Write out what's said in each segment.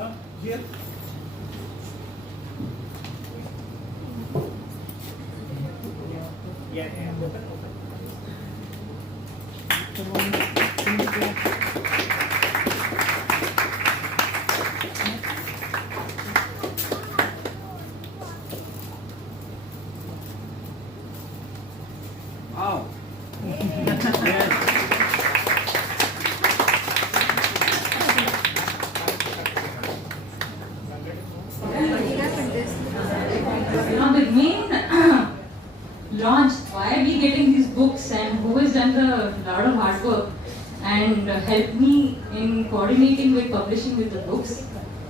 Here. Yeah. Open. Wow. Now the main launch, why are we getting these books and who has done the lot of hard work and helped me in coordinating with publishing with the books.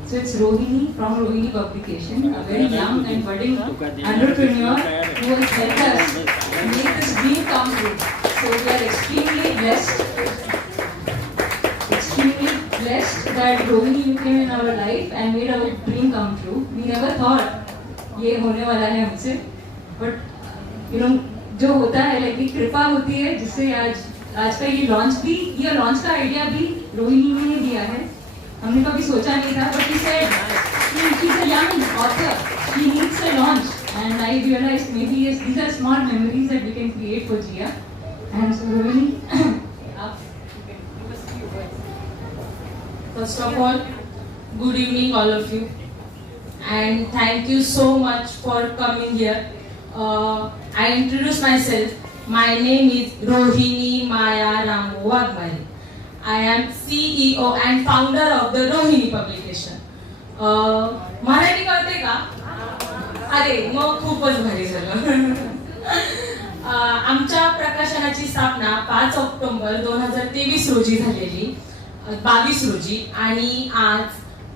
So it's Rohini from Rohini Publication, a very young and budding entrepreneur who has helped us make this dream come true. So we are extremely blessed that Rohini came in our life and made our dream come true. We never thought ये होने वाला है हमसे, but जो होता है like एक कृपा होती है जिससे आज का ये लॉन्च का आइडिया भी रोहिणी ने दिया है. हमने कभी सोचा नहीं था, but he said she's a young author, she needs a launch, and I realized maybe yes, these are small memories that we can create for Jia. And so Rohini, first of all, good evening all of you, and thank you so much for coming here. I introduce myself. My name is Rohini Maya Ramu Wagmari. I am CEO and founder of the Rohini Publication. Marathi कळते का? अरे मग खूपच भारी झालं. आमच्या प्रकाशनाची स्थापना 5 October 2023 रोजी झालेली, 22 रोजी, आणि आज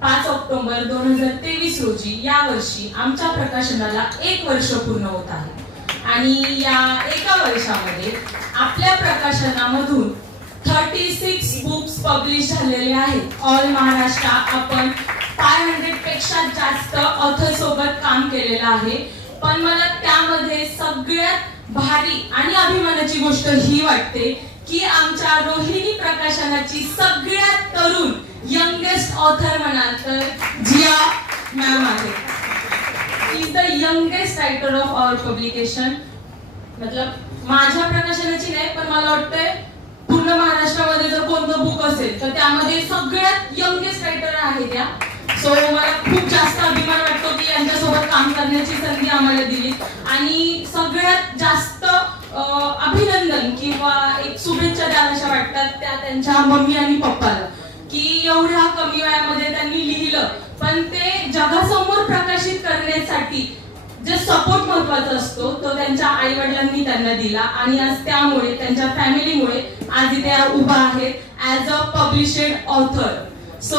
5 ऑक्टोबर 2023 रोजी या वर्षी आमच्या प्रकाशनाला 1 वर्ष पूर्ण होत आहे. आणि या एका वर्षामध्ये आपल्या प्रकाशनामधून 36 बुक्स पब्लिश झालेले आहेत. ऑल महाराष्ट्र आपण 500 पेक्षा जास्त ऑथर सोबत काम केलेलं आहे. पण मला त्यामध्ये सगळ्यात भारी आणि अभिमानाची गोष्ट ही वाटते की आमच्या रोहिणी प्रकाशनाची सगळ्यात तरुण यंगेस्ट ऑथर म्हणाल तर जिया मॅम आहे. Is the youngest writer of our publication. मतलब माझ्या प्रकाशनाची नाही, पण मला वाटतंय पूर्ण महाराष्ट्रामध्ये जर कोणतं बुक असेल तर त्यामध्ये सगळ्यात यंगेस्ट रायटर आहे त्या. सो मला खूप जास्त अभिमान वाटतो की यांच्यासोबत काम करण्याची संधी आम्हाला दिली. आणि सगळ्यात जास्त अभिनंदन किंवा एक शुभेच्छा द्याव्याशा वाटतात त्या त्यांच्या मम्मी आणि पप्पाला, की एवढ्या कमी वयामध्ये त्यांनी लिहिलं, पण ते जगासमोर प्रकाशित करण्यासाठी जे सपोर्ट महत्वाचा असतो तो त्यांच्या आई वडिलांनी त्यांना दिला. आणि आज त्यामुळे त्यांच्या फॅमिलीमुळे आज इथे उभा आहेत ऍज अ पब्लिशेड ऑथर. सो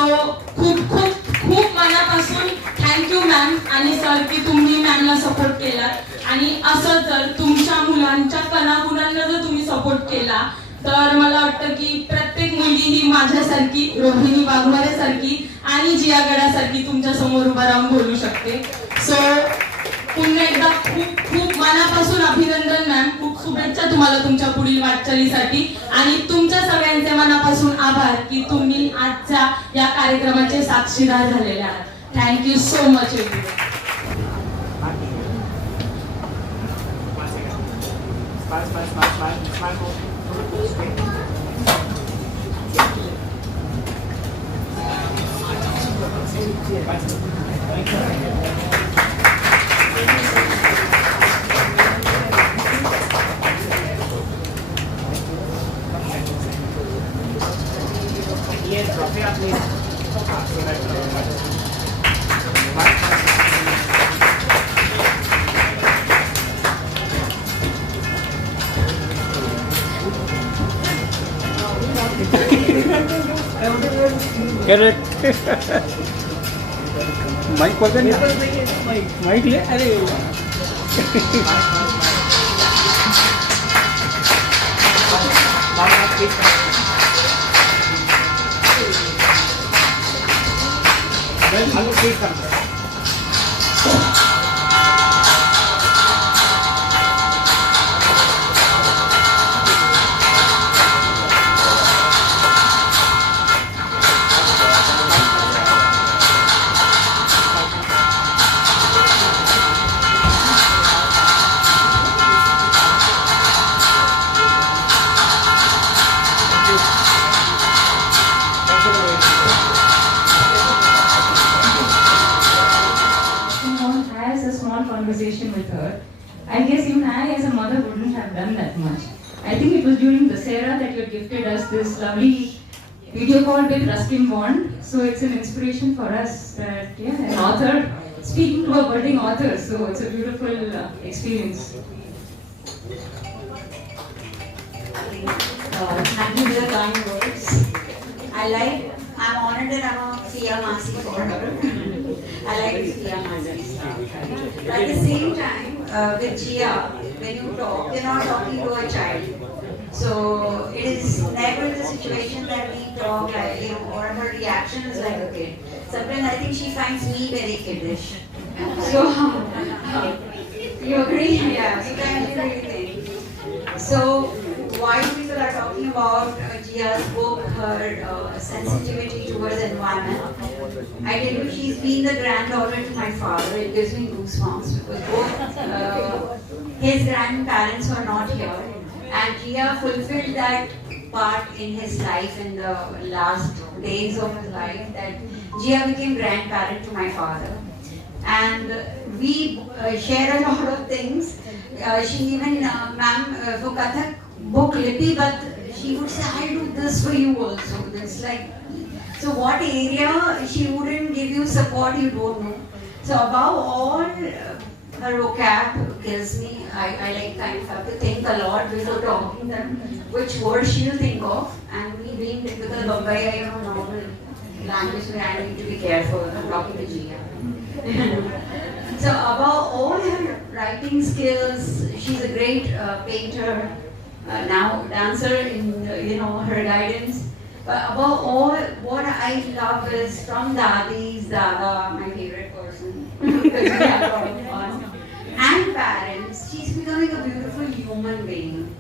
खूप खूप खूप मनापासून थँक्यू मॅम आणि सर की तुम्ही मॅमला सपोर्ट केला. आणि असं जर तुमच्या मुलांच्या कलागुणांना जर तुम्ही सपोर्ट केला तर मला वाटतं की प्रत्येक मुलगी ही माझ्यासारखी, रोहिणी वाघमारेसारखी आणि जिया गडासारखी तुमच्या समोर उभा राहून बोलू शकते. सो पुन्हा एकदा खूप खूप मनापासून अभिनंदन मॅम. खूप शुभेच्छा तुम्हाला तुमच्या पुढील वाटचालीसाठी. आणि तुमच्या सगळ्यांचे मनापासून आभार की तुम्ही आजच्या या कार्यक्रमाचे साक्षीदार झालेले आहात. Thank you so much everyone. ये ट्रॉफी आपने करेक्ट. माइक पकड़ माइक ले. अरे hello please come. I as a mother wouldn't have done that much. I think it was during the Sarah that you had gifted us this lovely video call with Ruskin Bond. So it's an inspiration for us that, yeah, an author speaking to a budding author. So it's a beautiful experience. Thank you for the kind words. I'm honored that I'm a Fia Masi for her. I like Fia Masi stuff. But at the same time, with Gia, when you talk, you're not talking to a child. So it is never the situation that we talk like, or her reaction is like a kid. Sometimes I think she finds me very kiddish. So, you agree? Yeah, we kind of really think. So, why people are talking about Gia's book, her sensitivity towards environment. I tell you, she's been the granddaughter to my father. It gives me goosebumps because both his grandparents were not here. And Gia fulfilled that part in his life in the last days of his life, that Gia became grandparent to my father. And we share a lot of things. She even, ma'am, for Kathak book Lipi, but she would say, I'll do this for you also. It's like, so what area she wouldn't give you support, you don't know. So above all, her vocab kills me. I like kind of have to think a lot before talking them, which word she'll think of. And we being typical Bombay, normal language where I need to be careful. I'm talking to Gia. So above all her writing skills, she's a great painter, now dancer in her guidance. But above all, what I love is from Dadi's Dada, my favorite person, because we have a lot of fun, and parents, she's becoming a beautiful human being.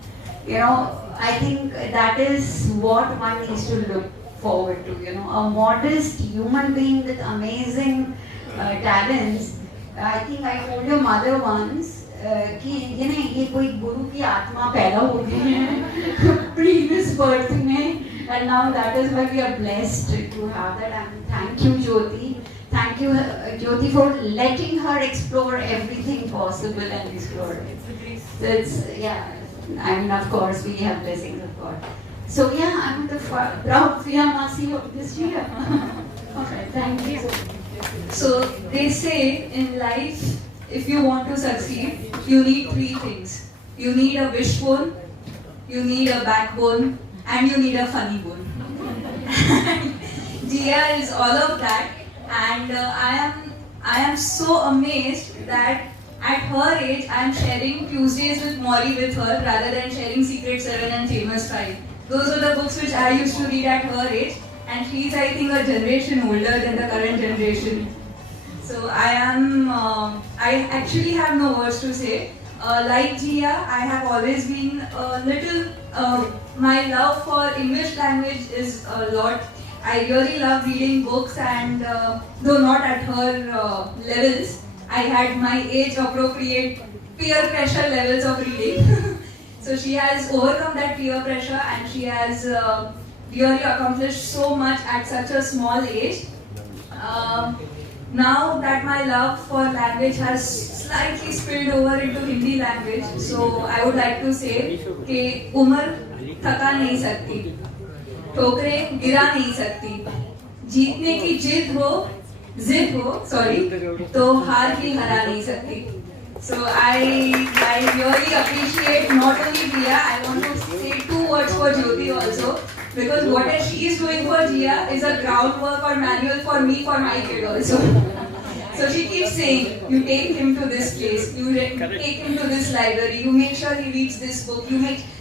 I think that is what one needs to look forward to. A modest human being with amazing talents. I think I told your mother once कि ये कोई गुरु की आत्मा पैदा हो गई है previous birth में, and now that is why we are blessed to have that. And thank you, Jyoti. Thank you, Jyoti, for letting her explore everything possible and explore it. So of course we have blessings of God. So I'm the proud Fia Masi of this year. Okay, thank you. So they say in life, if you want to succeed, you need three things. You need a wishbone, you need a backbone, and you need a funny bone. Gia is all of that, and I am so amazed that at her age I am sharing Tuesdays with Molly with her rather than sharing Secret 7 and Famous 5. Those are the books which I used to read at her age, and she's, I think, a generation older than the current generation. So I actually have no words to say. Like Gia, I have always been a little, my love for English language is a lot. I really love reading books, and though not at her levels, I had my age appropriate peer pressure levels of reading. So she has overcome that peer pressure, and she has really accomplished so much at such a small age. Now that my love for language has slightly spilled over into Hindi language, so I would like to say कि उम्र थका नहीं सकती, ठोकरें गिरा नहीं सकती, जीतने की जिद हो, तो हार भी हरा नहीं सकती. So I really appreciate not only Gia, I want to say two words for Jyoti also. Because what she is doing for Gia is a groundwork or manual for me, for my kid also. So she keeps saying, you take him to this place, you take him to this library, you make sure he reads this book,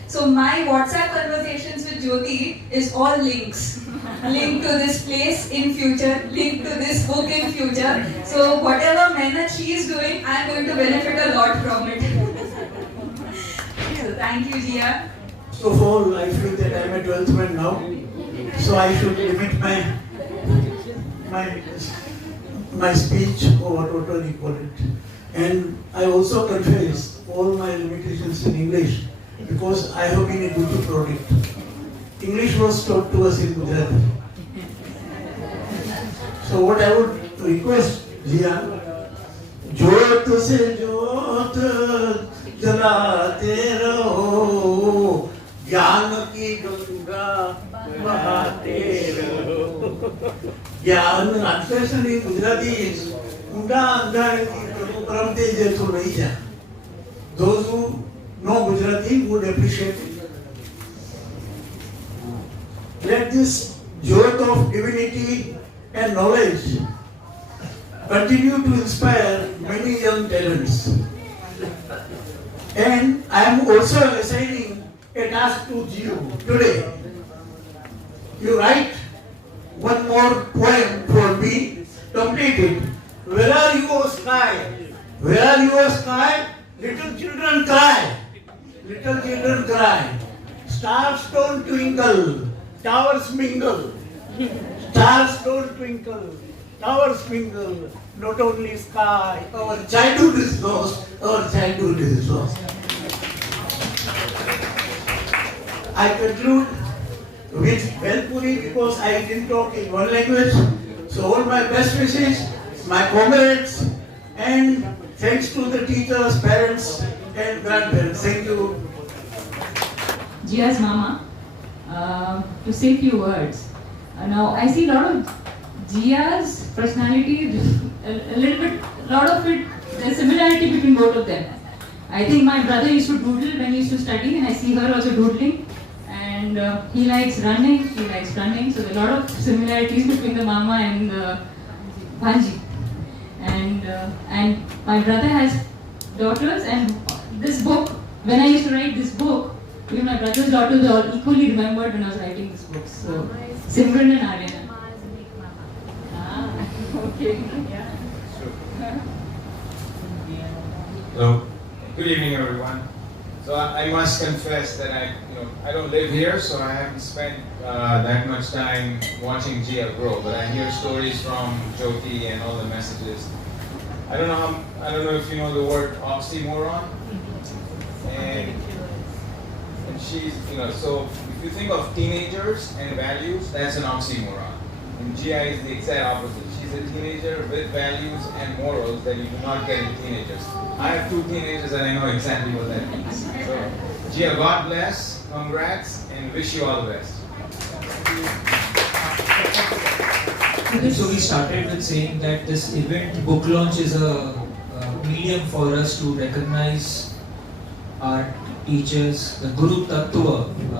So my WhatsApp conversations with Jyoti is all links. Link to this place in future, link to this book in future. So whatever mehnat she is doing, I am going to benefit a lot from it. So thank you, Gia. So far, I feel that I am a 12th man now, so I should limit my speech or whatever you call it. And I also confess all my limitations in English because I have been a Guju product. English was taught to us in Gujarat. So what I would request, Gia, Jyot se Jyot चलाते रहो, ज्ञान की गंगा बहाते रहो. જ્ઞાન translation in Gujarati is ઊંડા અંધારેથી પ્રભુ પરમ તેજ જેઠું લઈ જા. Those who know Gujarati would appreciate it. Let this jyot of divinity and knowledge continue to inspire many young talents. And I am also assigning a task to you today. You write one more poem for me, complete it. Where are you, O sky? Where are you, O sky? Little children cry. Little children cry. Stars don't twinkle, towers mingle. Stars don't twinkle, towers mingle. Not only sky, our childhood is lost. Our childhood is lost. I conclude with Velpuri because I didn't talk in one language. So all my best wishes, my comrades, and thanks to the teachers, parents, and grandparents. Thank you. Jia's mama, to say a few words. Now, I see a lot of Jia's personality, a little bit, lot of it, there's similarity between both of them. I think my brother used to doodle when he used to study, and I see her also doodling. And he likes running, she likes running, so there are a lot of similarities between the mama and the Bhanji. And my brother has daughters, and this book, when I used to write this book, even my brother's daughters are all equally remembered when I was writing this book. So, Simran and Aryana. Okay. Hello. Good evening, everyone. So I must confess that I don't live here, so I haven't spent that much time watching Jia grow. But I hear stories from Jyoti and all the messages. I don't know if you know the word oxymoron. And she's, so if you think of teenagers and values, that's an oxymoron. And Jia is the exact opposite. She's a teenager with values and morals that you do not get in teenagers. I have 2 teenagers and I know exactly what that means. So, Jia, God bless, congrats, and wish you all the best. So we started with saying that this event, book launch, is a medium for us to recognize our teachers, the Guru Tattva. I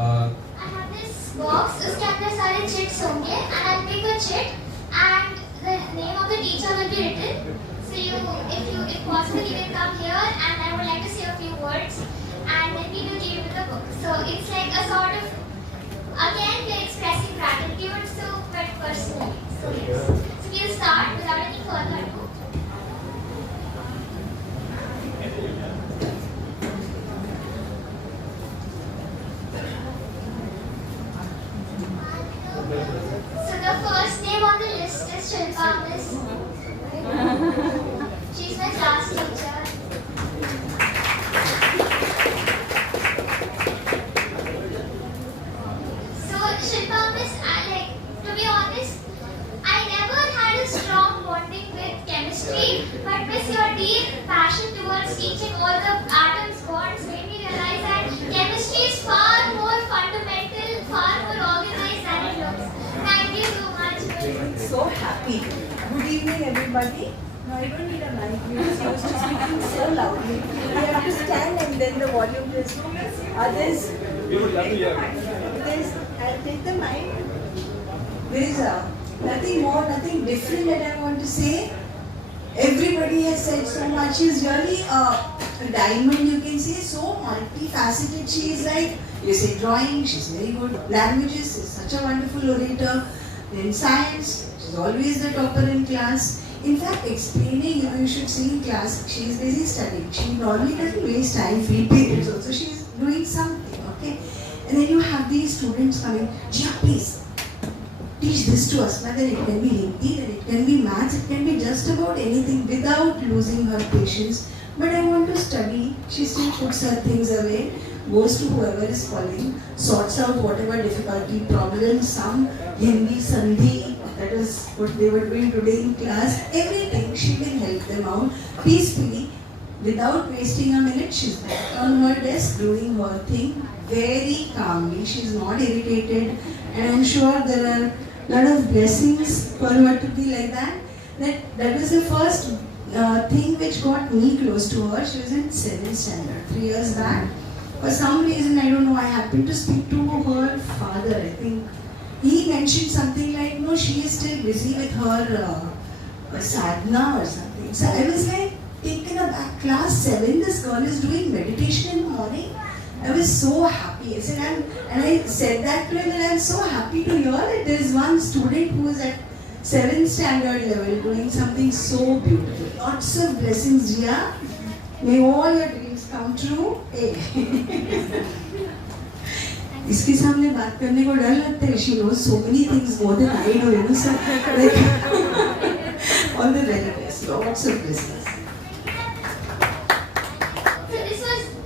have this box, उसके अंदर सारे chits होंगे, and I'll pick a chit, and the name of the teacher will be written. So if possible, you can come here, and I would like to say a few words, and then we will give you the book. So it's like a sort of, again, we're expressing gratitude, so but personally. So yes. So we'll start without any further ado. So the first name on the list is Shilpa Miss. She's my class teacher. So Shilpa Miss, to be honest, I never had a strong bonding with chemistry, but Miss, your deep passion towards teaching all the atoms bonds made me realize that chemistry is far more fundamental, far more organized than it looks. Thank you so much. So happy. Good evening, everybody. No, I don't need a mic because you used to speaking so loudly. I have to stand and then the volume is others. I'll take the mic. There is nothing more, nothing different that I want to say. Everybody has said so much. She's really a diamond, you can say, so multifaceted. She is like, you say drawing, she's very good. Languages, she's such a wonderful orator. In science, she's always the topper in class. In fact, explaining, you should see in class, she is busy studying. She normally doesn't waste time, free periods also. She is doing something, okay? And then you have these students coming, Jia, please, teach this to us. Whether it can be Hindi, then it can be maths, it can be just about anything without losing her patience. But I want to study. She still puts her things away, goes to whoever is calling, sorts out whatever difficulty, problems, some Hindi, Sandhi, that is what they were doing today in class. Everything, she can help them out peacefully Without wasting a minute, she's back on her desk doing her thing very calmly. She's not irritated, and I'm sure there are a lot of blessings for her to be like that. That was the first thing which got me close to her. She was in 7th standard, 3 years back. For some reason, I don't know, I happened to speak to her father, I think. He mentioned something like, no, she is still busy with her sadhana or something. So I was like, taken aback, class 7, this girl is doing meditation in the morning. I was so happy. I said, and I said that to him, and I'm so happy to hear that there is one student who is at 7th standard level doing something so beautiful. Lots of blessings, Jia. May all your dreams come true. Hey. इसके सामने बात करने को डर लगता है. She knows so many things more than I know, you know. So, like, all the very best. Lots of blessings.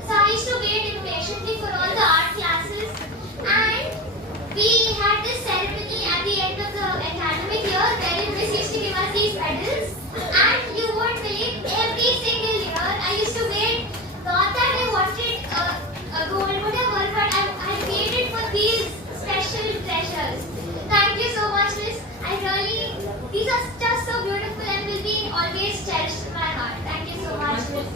So I used to wait impatiently for all the art classes, and we had this ceremony at the end of the academic year wherein Miss used to give us these medals, and you won't believe, every single year I used to wait, not that I wanted a gold, whatever, but I waited for these special treasures. Thank you so much, Miss. These are just so beautiful and will be always cherished in my heart. Thank you so much, Miss.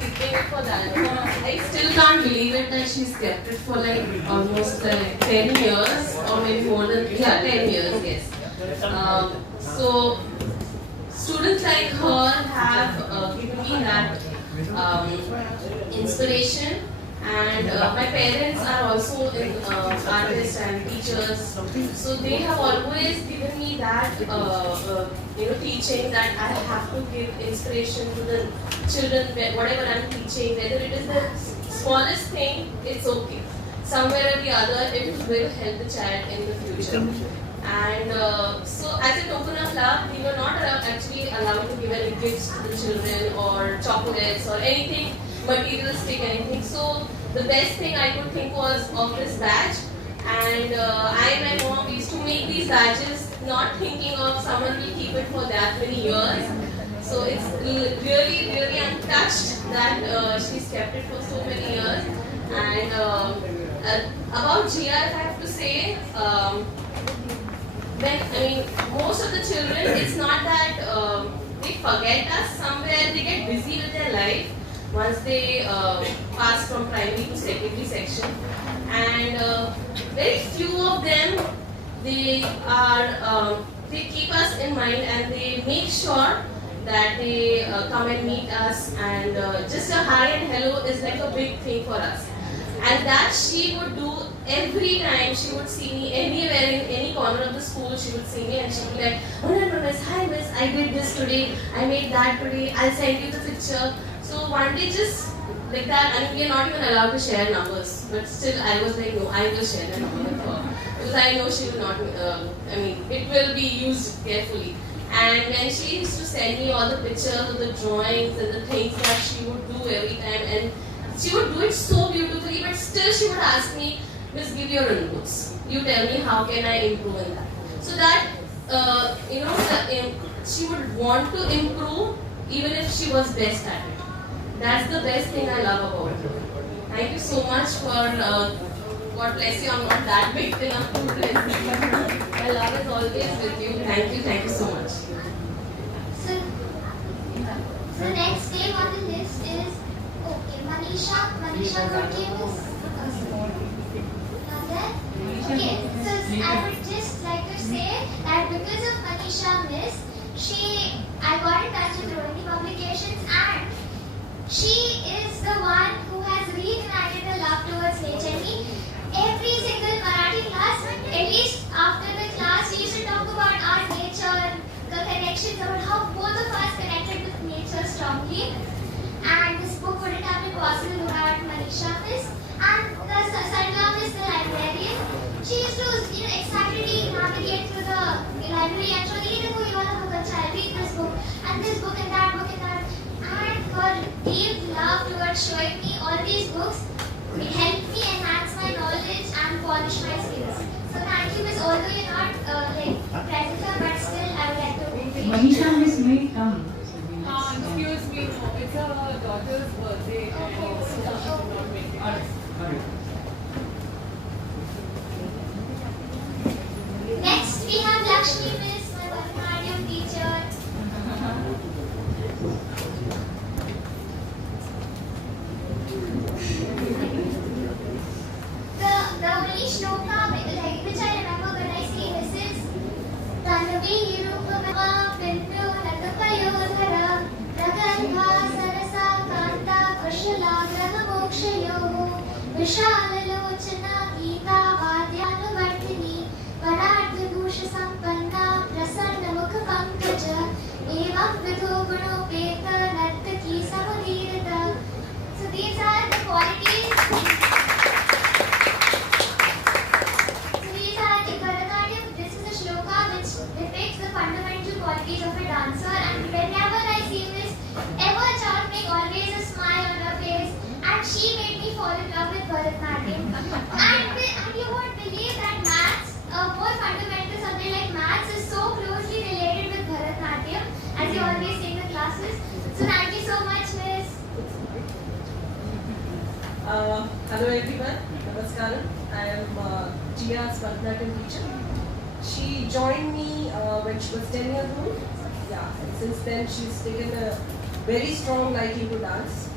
For that. I still can't believe it that she's kept it for like almost 10 years or maybe more than 10 years, yes. So students like her have given me that inspiration, and my parents are also artists and teachers, so they have always given me that teaching that I have to give inspiration to the children, whatever I'm teaching, whether it is the smallest thing, it's okay. Somewhere or the other, it will help the child in the future. And so as a token of love, we were not actually allowed to give any gifts to the children or chocolates or anything materialistic, anything. So the best thing I could think was of this badge, and I and my mom used to make these badges not thinking of someone will keep it for that many years. So it's really untouched that she's kept it for so many years. And about Jia, I have to say, most of the children, it's not that they forget us. Somewhere they get busy with their life once they pass from primary to secondary section, and very few of them, they keep us in mind, and they make sure that they come and meet us, and just a hi and hello is like a big thing for us. And that she would do every time she would see me anywhere in any corner of the school. She would see me and she would be like, oh no, miss, hi miss, I did this today, I made that today, I'll send you the picture. So one day just like that, we are not even allowed to share numbers, but still I was like, no, I will share the number with her, because I know she will not, it will be used carefully. And when she used to send me all the pictures of the drawings and the things that she would do every time, and she would do it so beautifully, but still she would ask me, Miss, give your inputs. You tell me how can I improve in that. So that, she would want to improve even if she was best at it. That's the best thing I love about her. Thank you so much for, God bless you, I'm not that big enough to do it. My love is always with you. Thank you so much. So next name on the list is Manisha Gurkey is not there? Okay, so I would just like to say that because of Manisha Miss, I got in touch with Rohini Publications, and she is the one who has reignited the love towards nature. Every single Marathi class, at least after the class, we used to talk about our nature, the connections, about how both of us connected with nature strongly. And this book wouldn't have been possible without Manisha Miss. And the Sarla Miss, the librarian, she used to excitedly navigate through the library and show, I'll read this book and that book and that. And her deep love towards showing me all these books, it helped me enhance my knowledge and polish my skills. So thank you, Miss. Although you're not present here, but still I would like to. Manisha Miss may come. Excuse me, it's her daughter's birthday and so she could not make it. Next, we have Lakshmi Miss, my Bharatanatyam teacher. The only shloka which I remember when I see this is Tanvi Rupama Pindu Natapayodhara Ragandha Sarasa Kanta Kushala Graha Mokshayo Vishala Lochana Geeta Vadyanuvartini Paradvibhusha Sampanna Prasanna Mukha Pankaja Evam Vidho Gunopeta Nartaki Samadhirata. So these are the qualities. This is a shloka which depicts the fundamental qualities of a dancer, and whenever I see this, ever child make always a smile on her face, and she made me fall in love with Bharatanatyam. And you won't believe that maths, more fundamental subject like maths is so closely related with Bharatanatyam, as you always say in the classes. So thank you so much, Miss. Hello everyone, Namaskaram. I am Jia's Bharatanatyam teacher. She joined me when she was 10 years old. Yeah, and since then she's taken a very strong liking to dance.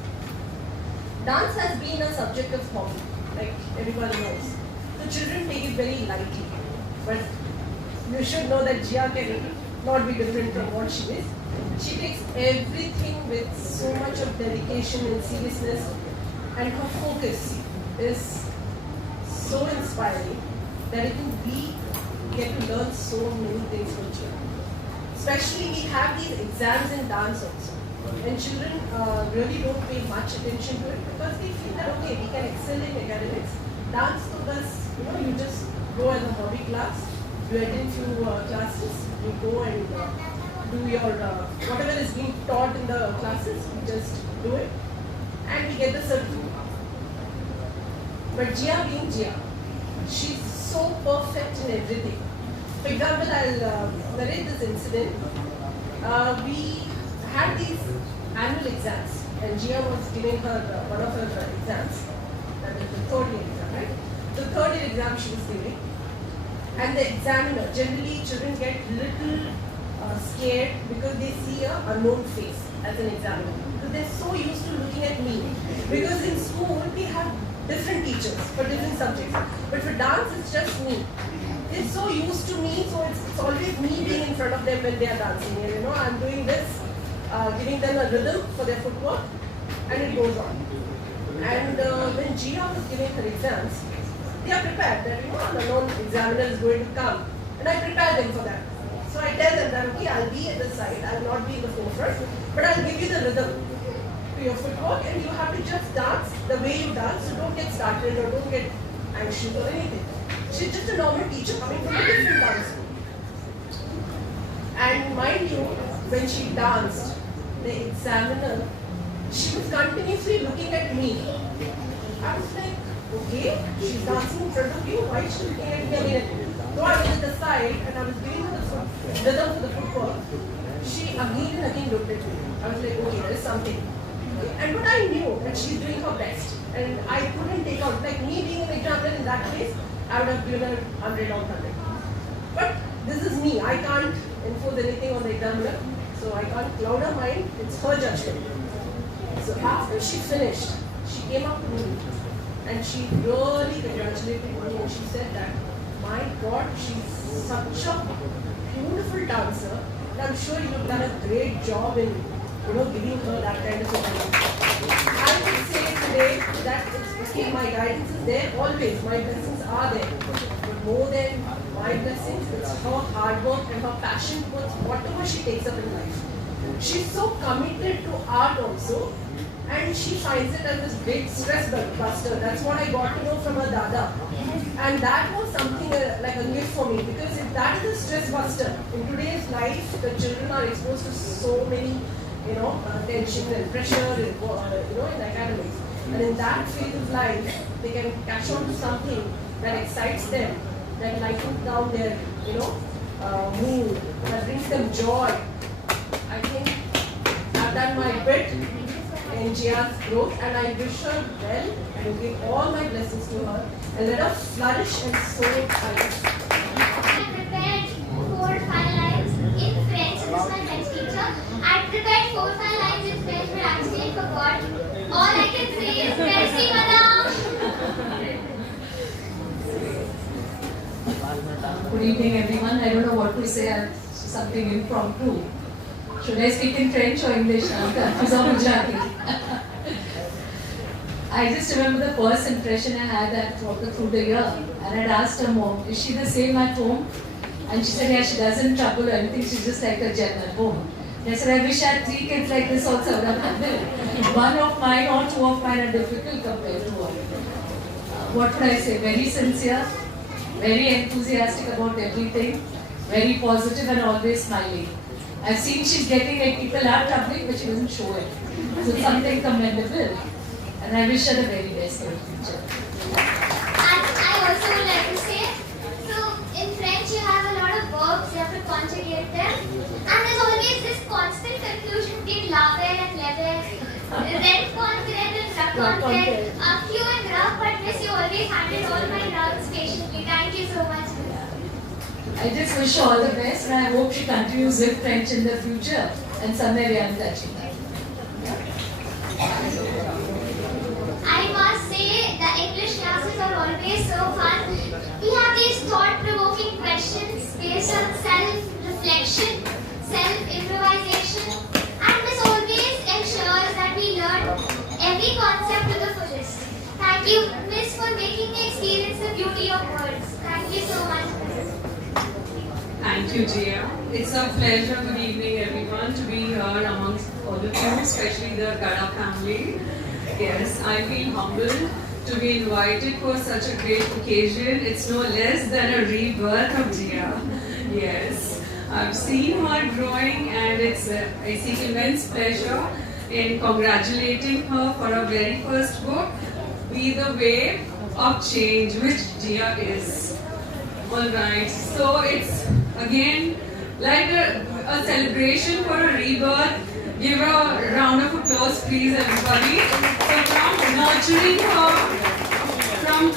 Dance has been a subject of hobby, like everyone knows. The children take it very lightly, but you should know that Jia can not be different from what she is. She takes everything with so much of dedication and seriousness, and her focus is so inspiring that even we get to learn so many things from children. Especially we have these exams in dance also, and children really don't pay much attention to it because they feel that okay, we can excel in academics. Dance to us, you just go as a hobby class, you attend few classes, you go and do your whatever is being taught in the classes, you just do it, and we get the certificate. But Jia being Jia, she's so perfect in everything. For example, I'll narrate this incident. We had these annual exams, and Jia was giving her one of her exams. That is the third year exam, right? The third year exam she was giving, and the examiner, generally children get little scared because they see a unknown face as an examiner. Because they're so used to looking at me. Because in school we have different teachers for different subjects. But for dance, it's just me. They're so used to me, so it's always me being in front of them when they are dancing. And I'm doing this, giving them a rhythm for their footwork, and it goes on. And when Jia was giving her exams, they are prepared that an unknown examiner is going to come, and I prepare them for that. So I tell them that okay, I'll be at the side, I'll not be in the forefront, but I'll give you the rhythm to your footwork, and you have to just dance the way you dance. So don't get started or don't get anxious or anything. She's just a normal teacher coming from a different dance school. And mind you, when she danced, the examiner, she was continuously looking at me. I was like, okay, she's dancing in front of you, why is she looking at me? I mean, though I was at the side and I was giving her the rhythm for the footwork, she again and again looked at me. I was like, okay, there is something. Okay. And but I knew that she's doing her best. And I couldn't take out, like me being an examiner in that case, I would have given her 100 on 100. But this is me, I can't enforce anything on the examiner, so I can't cloud her mind, it's her judgment. So after she finished, she came up to me and she really congratulated me and she said that, my God, she's such a beautiful dancer, and I'm sure you've done a great job in giving her that kind of a guidance. I would say today that it's okay, my guidance is there always, my blessings are there. But more than my blessings, it's her hard work and her passion towards whatever she takes up in life. She's so committed to art also, and she finds it as this great stress buster. That's what I got to know from her dada. And that was something like a gift for me, because if that is a stress buster, in today's life, the children are exposed to so many tension and pressure in academics. And in that phase of life, they can catch on to something that excites them, that lightens down their, mood, that brings them joy. I think I've done my bit, in Jia's growth, and I wish her well and give all my blessings to her and let her flourish and so high. I prepared 4 or 5 lines in French. This is my French teacher. I prepared 4 or 5 lines in French, but actually I forgot. All I can say is merci, madame. Good evening, everyone. I don't know what to say. I'm something impromptu. Should I speak in French or English? I'm confused on Gujarati. I just remember the first impression I had that through the year, and I'd asked her mom, "Is she the same at home?" And she said, "Yeah, she doesn't trouble or anything. She's just like a gem at home." And I said, "I wish I had 3 kids like this also." One of mine or 2 of mine are difficult compared to her. What would I say? Very sincere, very enthusiastic about everything, very positive and always smiling. I've seen she's getting like people are troubling, but she doesn't show it. So it's something commendable. And I wish her the very best for the future. And I also would like to say, so in French you have a lot of verbs, you have to conjugate them. And there's always this constant confusion between laver and lever, red concrete and rough concrete, Q and rough, but Miss, you always handled all my rounds patiently. Thank you so much, Miss. I just wish her all the best and I hope she continues with French in the future and someday we are touching her. I must say the English classes are always so fun. We have these thought-provoking questions based on self-reflection, self-improvisation, and this always ensures that we learn every concept to the fullest. Thank you, Miss, for making me experience the beauty of words. Thank you so much, Miss. Thank you, Jia. It's a pleasure, good evening everyone, to be here amongst all of you, especially the Gada family. Yes, I feel humbled to be invited for such a great occasion. It's no less than a rebirth of Jia. Yes, I've seen her growing and I see immense pleasure in congratulating her for her very first book, Be the Way of Change, which Jia is. Alright, so it's again like a celebration for a rebirth. Give a round of applause, please, everybody. So from nurturing her, from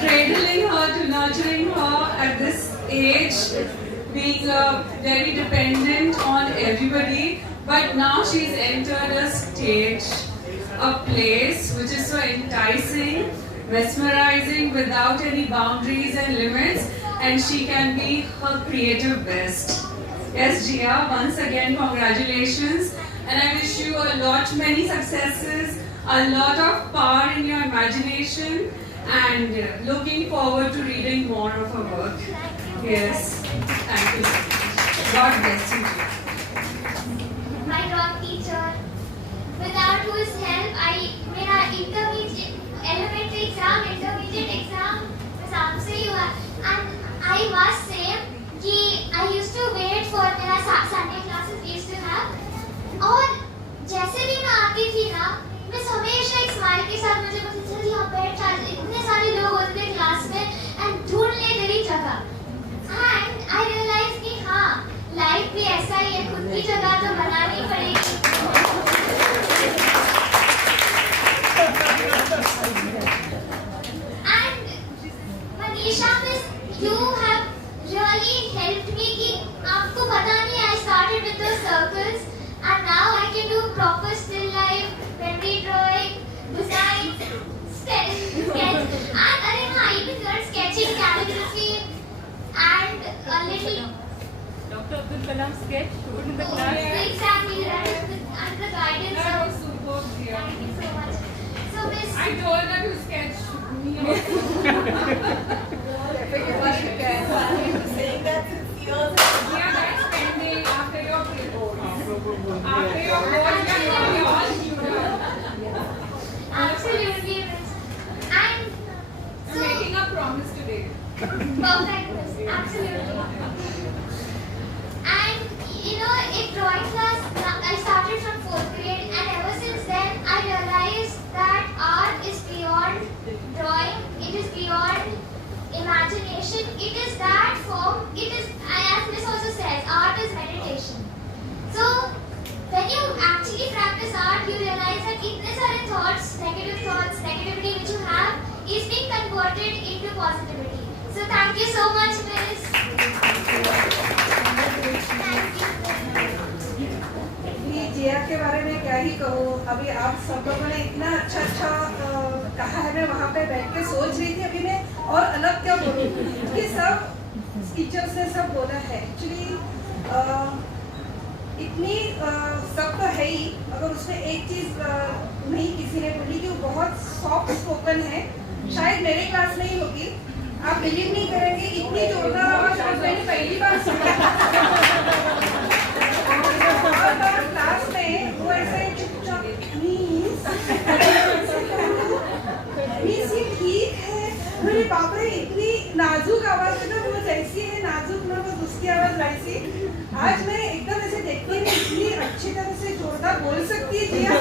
cradling her to nurturing her at this age, being very dependent on everybody, but now she's entered a stage, a place which is so enticing, mesmerizing, without any boundaries and limits, and she can be her creative best. Yes, Jia, once again, congratulations. And I wish you a lot, many successes, a lot of power in your imagination, and looking forward to reading more of her work. Yes, thank you so much. God bless you. My drawing teacher, without whose help I made our intermediate, elementary exam, intermediate exam, Samse you are, and I must say कि I used to wait for मेरा Sunday classes we used to have. और जैसे भी मैं आती थी ना, miss हमेशा एक स्माइल के साथ मुझे बोलती थी, यहाँ बैठ जा, इतने सारे लोग होते थे क्लास में, and ढूंढ ले तेरी जगह. And I realized कि हाँ, लाइफ भी ऐसा ही है, खुद की जगह तो बनानी पड़ेगी. And Manisha, miss, you have really helped me कि आपको पता नहीं, I started with those circles. And now I can do proper still life, memory drawing, design, sketch, and even learn sketching, calligraphy, and a little. Dr. Abdul Kalam sketch put in the class. Exactly right, and the guidance. That was superb, Jia. Thank you so much. So Miss. I told her to sketch me also. Saying that since years. Yeah, that's pending after your report. After your report, you are all Absolutely, Miss. And I'm so. making a promise today. Perfect, Miss. Absolutely. And you know, in drawing class, I started from 4th grade, and ever since then, I realized that art is beyond drawing. It is beyond imagination. It is that form. It is, as Miss also says, art is meditation. So when you actually practice art, you realize that इतने converted into positivity. So thank you so much, Miss. ये जिया के बारे में क्या ही कहूँ, अभी आप सब लोगों ने इतना अच्छा कहा है, मैं वहाँ पे बैठ के सोच रही थी अभी मैं और अलग क्या बोलूँ, कि सब टीचर्स ने सब बोला है एक्चुअली इतनी सब तो है ही, अगर उसमें एक चीज़ नहीं किसी ने बोली कि वो बहुत सॉफ्ट स्पोकन है, शायद मेरे क्लास में ही होगी, आप बिलीव नहीं करेंगे इतनी जोरदार आवाज़ आज मैंने पहली बार सुना। और क्लास में वो ऐसे चुपचाप मिस ये ठीक है, मेरे बाप रे इतनी नाजुक आवाज़ है ना, वो जैसी है नाजुक ना बस उसकी आवाज़ वैसी। आज मैं एकदम ऐसे देखती हूँ इतनी अच्छी तरह से जोरदार बोल सकती है जिया।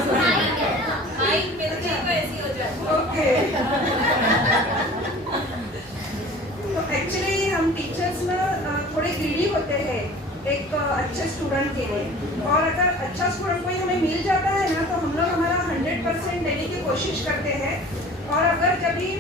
माइक मिलती है तो ऐसी हो जाती है। ओके। तो एक्चुअली हम टीचर्स ना थोड़े ग्रीडी होते हैं एक अच्छे स्टूडेंट के लिए, और अगर अच्छा स्टूडेंट कोई हमें मिल जाता है ना तो हम लोग हमारा 100% देने की कोशिश करते हैं, और अगर जब भी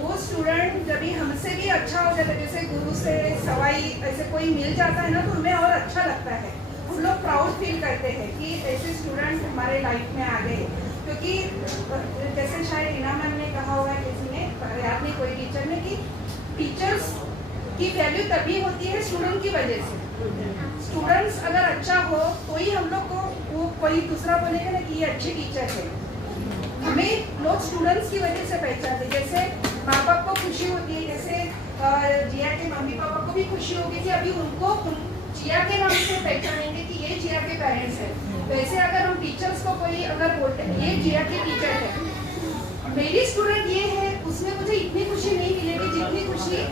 वो स्टूडेंट जब भी हमसे भी अच्छा हो जाता है, जैसे गुरु से सवाई ऐसे कोई मिल जाता है ना तो हमें और अच्छा लगता है, हम लोग प्राउड फील करते हैं कि ऐसे स्टूडेंट हमारे लाइफ में आ गए। क्योंकि जैसे शायद इनामन ने कहा हुआ है किसी ने, याद नहीं कोई टीचर ने, कि टीचर्स की वैल्यू तभी होती है स्टूडेंट की वजह से। स्टूडेंट्स अगर अच्छा हो तो ही हम लोग को वो कोई दूसरा बोलेगा ना कि ये अच्छे टीचर है। हमें लोग स्टूडेंट्स की वजह से पहचानते, जैसे माँ बाप को खुशी होती है, जैसे जिया के मम्मी पापा को भी खुशी होगी कि अभी उनको जिया के नाम से पहचानेंगे कि ये जिया के पेरेंट्स हैं। वैसे अगर हम टीचर्स को कोई अगर बोलते हैं ये जिया के टीचर है, मेरी स्टूडेंट ये है, उसमें मुझे इतनी खुशी नहीं मिलेगी जितनी खुशी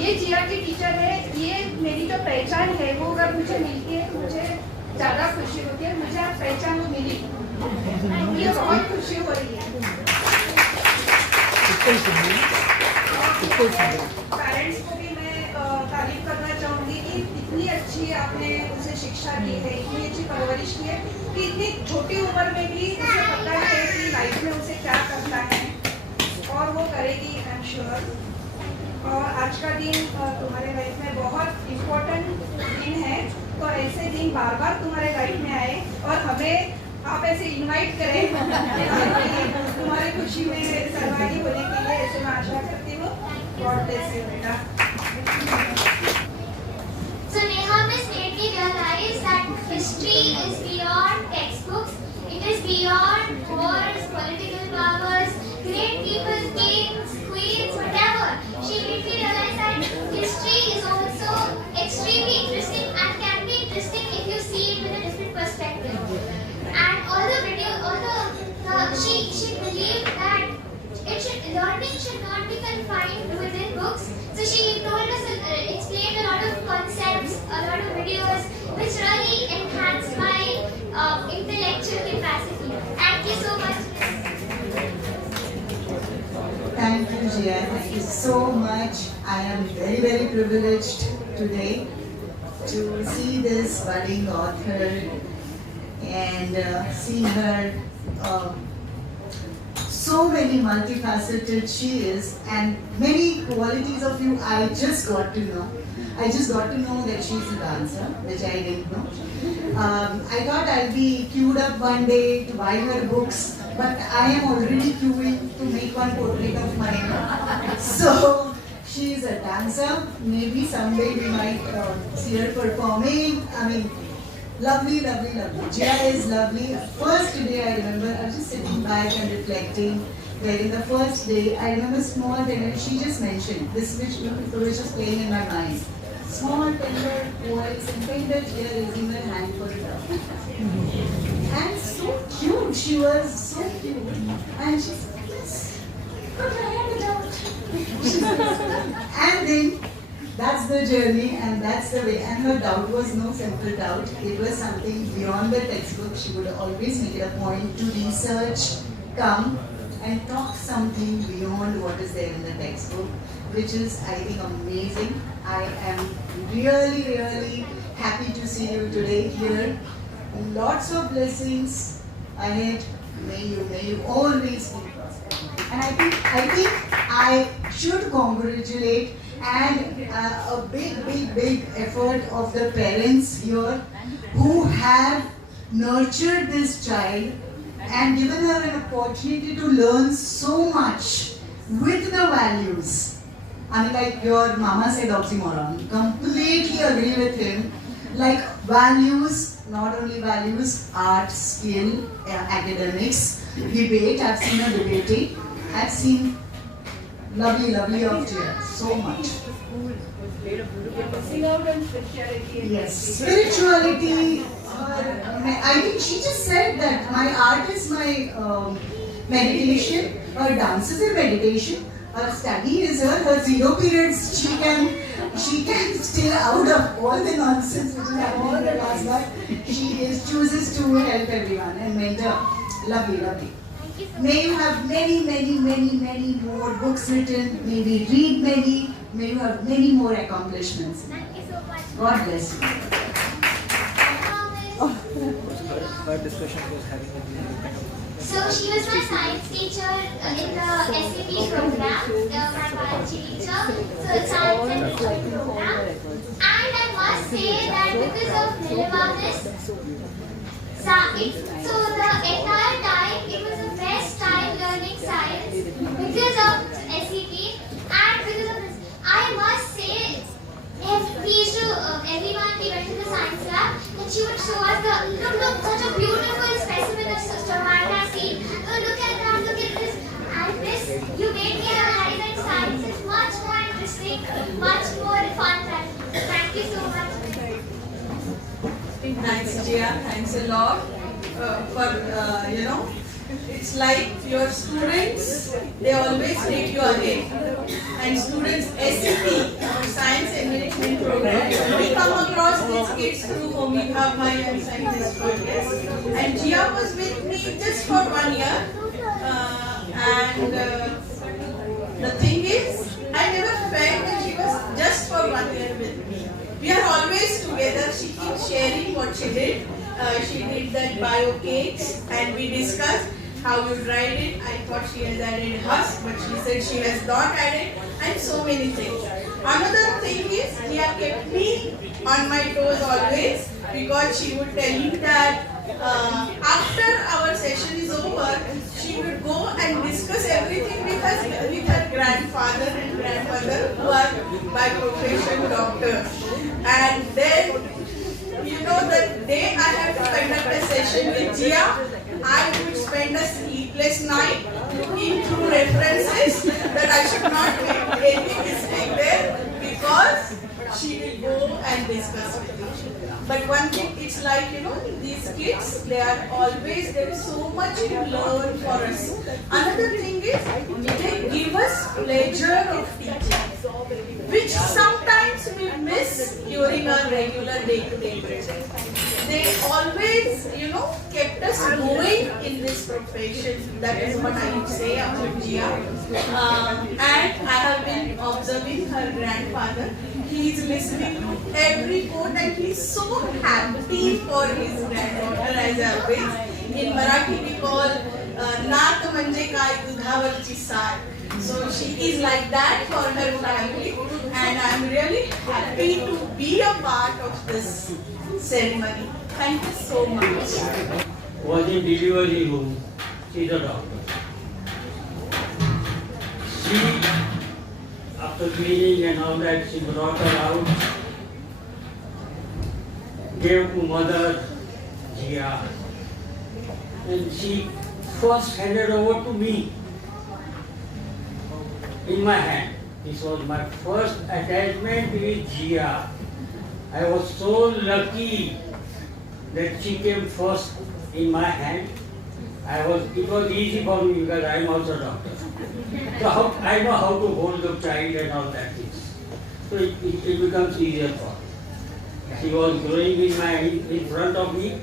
ये जिया की टीचर है, ये मेरी जो पहचान है वो अगर मुझे मिलती है तो मुझे ज़्यादा खुशी होती है। मुझे आज पहचान वो मिली, मुझे बहुत खुशी हो रही है। पेरेंट्स को भी मैं तारीफ करना चाहूँगी कि इतनी अच्छी आपने उसे शिक्षा दी है, इतनी अच्छी परवरिश की है कि इतनी छोटी उम्र में भी उसे पता है कि लाइफ में उसे क्या करना है, और वो करेगी आई एम श्योर। और आज का दिन तुम्हारे लाइफ में बहुत इम्पोर्टेंट दिन है, तो ऐसे दिन बार बार तुम्हारे लाइफ में आए और हमें आप ऐसे इनवाइट करें तुम्हारी खुशी में सहभागी होने के लिए, ऐसे मैं आशा करती हूँ। गॉड ब्लेस यू बेटा। So Neha Miss made me realize that history is beyond textbooks. It is beyond wars, political powers, great people, kings, queens, whatever. She made me realize that history is also extremely interesting and can be interesting if you see it with a different perspective. And all the video, she believed that learning should not be confined within books. So she told us, explained a lot of concepts, a lot of videos, which really enhanced my intellectual capacity. Thank you so much. Thank you, Jia. Thank you so much. I am very, very privileged today to see this budding author and see her. So many multifaceted she is, and many qualities of you I just got to know. I just got to know that she's a dancer, which I didn't know. I thought I'll be queued up one day to buy her books, but I am already queuing to make one portrait of mine. So she is a dancer. Maybe someday we might see her performing. I mean, lovely, lovely, lovely. Jia is lovely. First day I remember, I was just sitting back and reflecting. Wherein the first day, I remember small tender, she just mentioned, this which was just playing in my mind. Small tender voice and tender Jia raising her hand for love. And so cute, she was so cute. And she said, yes, put your hand out. And then, that's the journey and that's the way. And her doubt was no simple doubt. It was something beyond the textbook. She would always make it a point to research, come and talk something beyond what is there in the textbook, which is, I think, amazing. I am really, really happy to see you today here. Lots of blessings ahead May you always be prosperous. And I think I should congratulate and a big effort of the parents here who have nurtured this child and given her an opportunity to learn so much with the values. I mean, like your mama said, oxymoron. Completely agree with him. Like values, not only values, art, skill, academics, debate. I've seen her debating. I've seen lovely of tears. So much. Yes, spirituality. I think she just said that my art is my meditation. Her dance is a meditation. Her study is her 0 periods. She can stay out of all the nonsense which is happening in the class, but she chooses to help everyone and mentor. Lovely. May you have many more books written. Maybe read many. May you have many more accomplishments. Thank you so much. God bless you. Her discussion was having So she was my science teacher in the SAP program, my biology teacher, so science and history program. And I must say that because of Nilavanis, so the entire time it was the best time learning science because of SAP and because of this. I must say, everyone we went to the science lab and she would show us look, such a beautiful specimen of stomata. Look at that, look at this. And this, you made me realize that science is much more interesting, much more fun. Thank you so much. Thanks, Jia. Thanks a lot for it's like your students, they always take you away. And students, SAP, Science Enrichment Program, we come across these kids through Homika Bhai and Scientist Focus. And Jia was with me just for 1 year. The thing is, I never felt that she was just for 1 year with me. We are always together. She keeps sharing what she did. She did that bio cakes and we discussed how you dried it. I thought she has added husk, but she said she has not added, and so many things. Another thing is, Jia kept me on my toes always because she would tell me that after our session is over, she would go and discuss everything with her grandfather and grandmother who are by profession doctors. And then, the day I had to conduct a session with Jia, I would spend a sleepless night looking through references that I should not make any mistake there because she will go and discuss with me. But one thing, it's like, these kids, there is so much to learn for us. Another thing is, they give us pleasure of teaching, which sometimes we miss during our regular day-to-day project. They always, kept us going in this profession. That is what I would say about Jia. And I have been observing her grandfather. He is listening to every quote and he is so happy for his granddaughter as always. In Marathi we call Naat manje kai dudhavarchi saar. So she is like that for her family and I am really happy to be a part of this ceremony. Thank you so much. Was in delivery room. She's a doctor. She, after cleaning and all that, she brought her out, gave to mother Jia, and she first handed over to me in my hand. This was my first attachment with Jia. I was so lucky that she came first in my hand. It was easy for me because I am also a doctor. So I know how to hold the child and all that things. So it becomes easier for her. She was growing in front of me.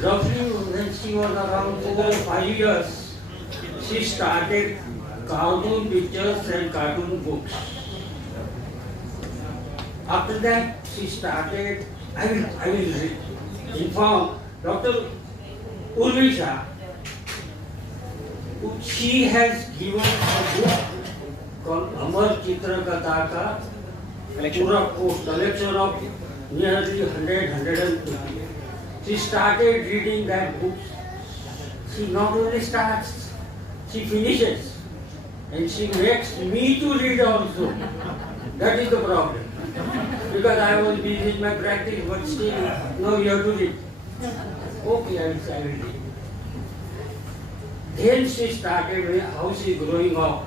Roughly when she was around 4 or 5 years, she started cartoon pictures and cartoon books. After that, she started, I will inform, Doctor, Urvisha, she has given a book called Amar Chitra Katha Ka collection of nearly 150. She started reading that book. She not only starts, she finishes. And she makes me to read also. That is the problem. Because I was busy in my practice, but still, no, you have to read. Okay, I will read. Then she started, how she is growing up.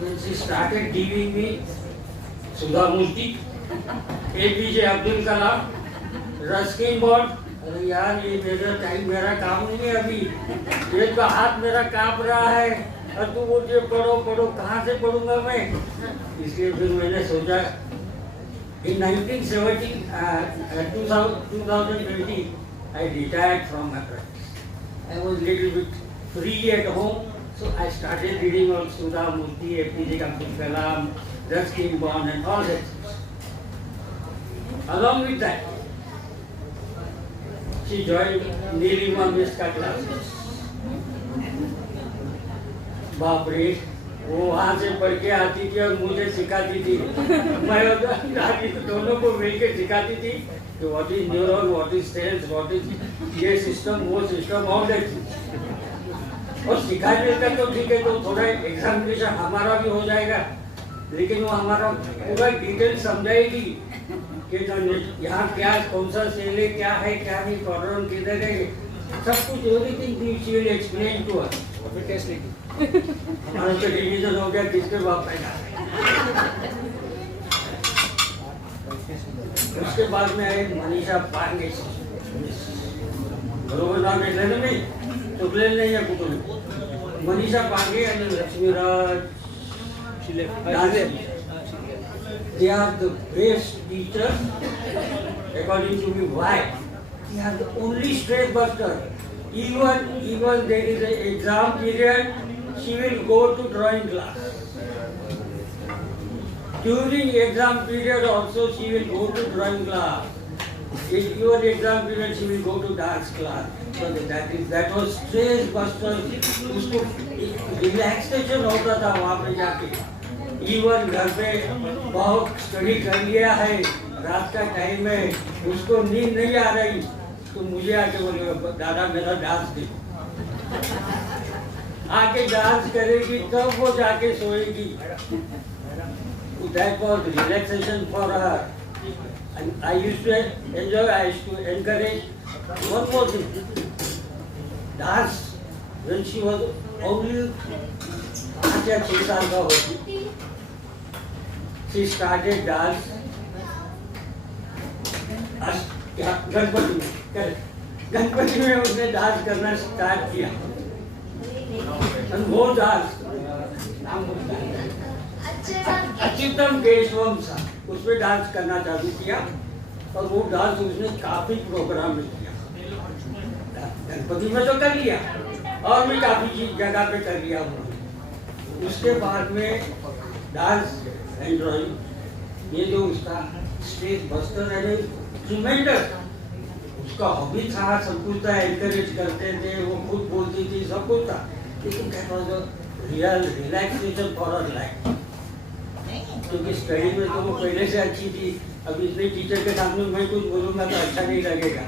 Then she started giving me Sudha Murti, APJ Abdul Kalam, Ruskin Bond. अरे यार ये मेरा काम नहीं है अभी, ये तो हाथ मेरा कांप रहा है और तू मुझे पढ़ो कहाँ से पढ़ूंगा मैं? इसलिए फिर मैंने सोचा in 2020 I retired from my practice. I was little bit free at home, so I started reading all Sudha Murti, APJ Abdul Kalam, Ruskin Bond and all that. Along with that, she joined Nilima Miska classes. बाप रे, वो वहाँ से पढ़ के आती थी और मुझे सिखाती थी। मैं दोनों को मिलके सिखाती थी कि what is neuron, what is cells, what is ये सिस्टम, वो सिस्टम, all that. और सिखाने का तो ठीक है, तो थोड़ा एग्जामिनेशन हमारा भी हो जाएगा, लेकिन वो हमारा पूरा डिटेल समझाएगी कि यहाँ क्या, कौन सा सेल है, क्या है, क्या नहीं, कॉर्डन किधर है, सब कुछ everything she will explain to us. हमारा तो डिवीजन हो गया, किसके बाप पैदा. उसके बाद में आए मनीषा पांडे. बरोबर नाम है लेने में, तो प्लेन नहीं है कुछ. Manisha Pandey and Lakshmi Raj, they are the best teachers according to me. Why? They are the only straight buster. Even there is an exam period, she will go to drawing class. During exam period also she will go to drawing class. Even exam period she will go to dance class. So that was stress buster. उसको relaxation होता था वहाँ पे जाके. Even घर पे बहुत study कर लिया है, रात का टाइम है, उसको नींद नहीं आ रही, तो मुझे आके बोले दादा मेरा डांस देखो. आके डांस करेगी तब वो जाके सोएगी. That was relaxation for her. And I used to enjoy, I used to encourage one more thing. Dance when she was only 5 या 6 साल का होती. She started dance गणपति में उसने डांस करना स्टार्ट किया. और वो डांस अच्युतम केशवम सा उसमें डांस करना चालू किया, और वो डांस उसने काफी प्रोग्राम में किया. गणपति में तो कर लिया और भी काफी जगह पे कर लिया उन्होंने. उसके बाद में डांस एंड ड्राइंग, ये जो उसका स्टेज बस्टर है ट्रिमेंडस, उसका हॉबी था, सब कुछ था, एनकरेज करते थे, वो खुद बोलती थी, सब कुछ था, लेकिन that was a real relaxation for her life. क्योंकि स्टडी में तो वो पहले से अच्छी थी, अब इसलिए टीचर के सामने मैं कुछ बोलूँगा तो अच्छा नहीं लगेगा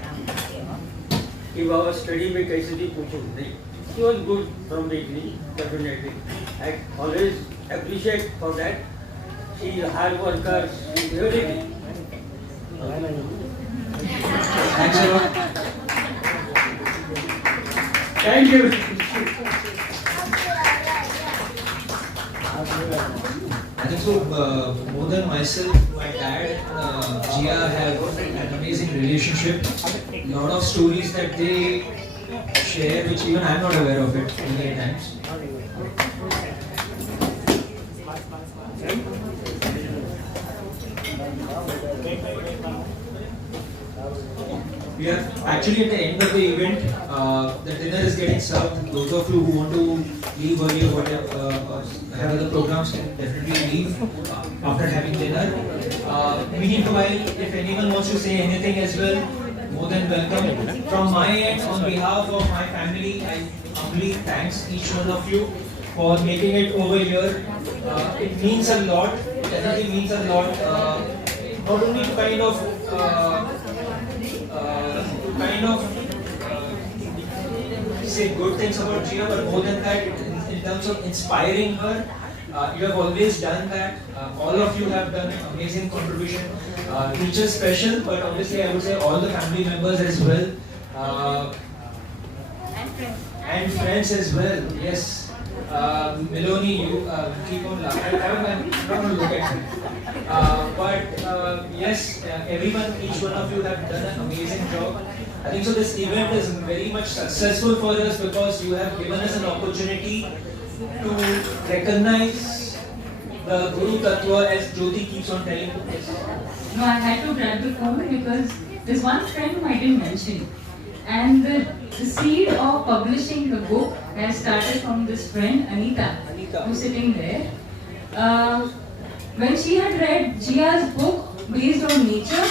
कि बाबा स्टडी में कैसे थी, पूछो नहीं. She was good from the beginning, definitely. I always appreciate for that. She is a hard worker, she is everything. Thanks a lot. Thank you. I think so, more than myself, my dad and Jia have an amazing relationship. Lot of stories that they share, which even I'm not aware of it many times. We are actually at the end of the event. The dinner is getting served. Those of you who want to leave early or whatever, have other programs can definitely leave after having dinner. Meanwhile, if anyone wants to say anything as well, more than welcome. From my end, on behalf of my family, I humbly thanks each one of you for making it over here. It means a lot. Definitely means a lot. Not only to kind of say good things about Gia, but more than that, in terms of inspiring her. You have always done that. All of you have done amazing contribution. Teachers special, but obviously I would say all the family members as well. And friends as well. Yes. Meloni, you keep on laughing. I'm not going to look at you. But yes, everyone, each one of you have done an amazing job. I think so. This event is very much successful for us because you have given us an opportunity to recognize the Guru Tattva as Jyoti keeps on telling us. No, I had to grab the phone because there's one friend whom I didn't mention. And the seed of publishing the book has started from this friend, Anita, who's sitting there. When she had read Gia's book based on nature,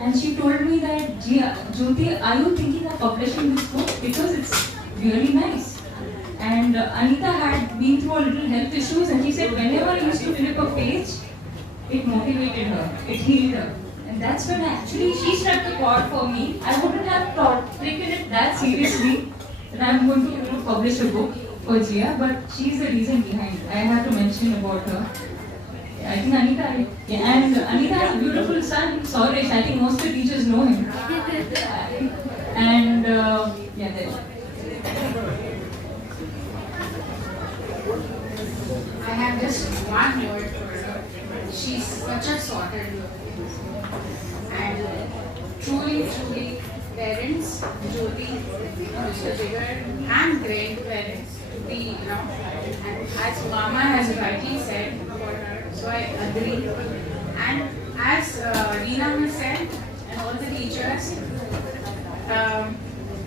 and she told me that, Jyoti, are you thinking of publishing this book? Because it's really nice. And Anita had been through a little health issues, and she said whenever I used to flip a page, it motivated her, it healed her. And that's when actually she struck the chord for me. I wouldn't have taken it that seriously that I'm going to publish a book for Gia, but she's the reason behind it. I have to mention about her. I think Anita, and Anita has a beautiful son, Soresh. I think most of the teachers know him. And yeah, there. I have just one word for her. She's such a sorted girl. And truly, parents, Jyoti, Mr. Jigar, and grandparents to be, and as Mama has rightly said about her, so I agree. And as Reena has said, and all the teachers,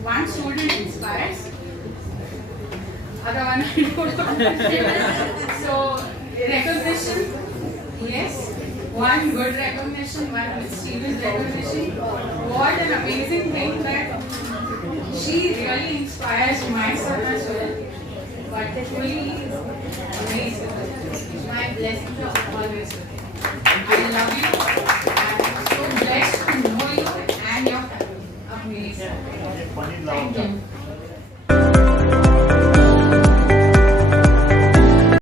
one student inspires, other one I don't know. So recognition, yes. One good recognition, one mischievous recognition. What an amazing thing that she really inspires my son as well. But truly amazing. My blessings are always with you. I love you. I'm so blessed to know you and your family. Amazing. Thank you.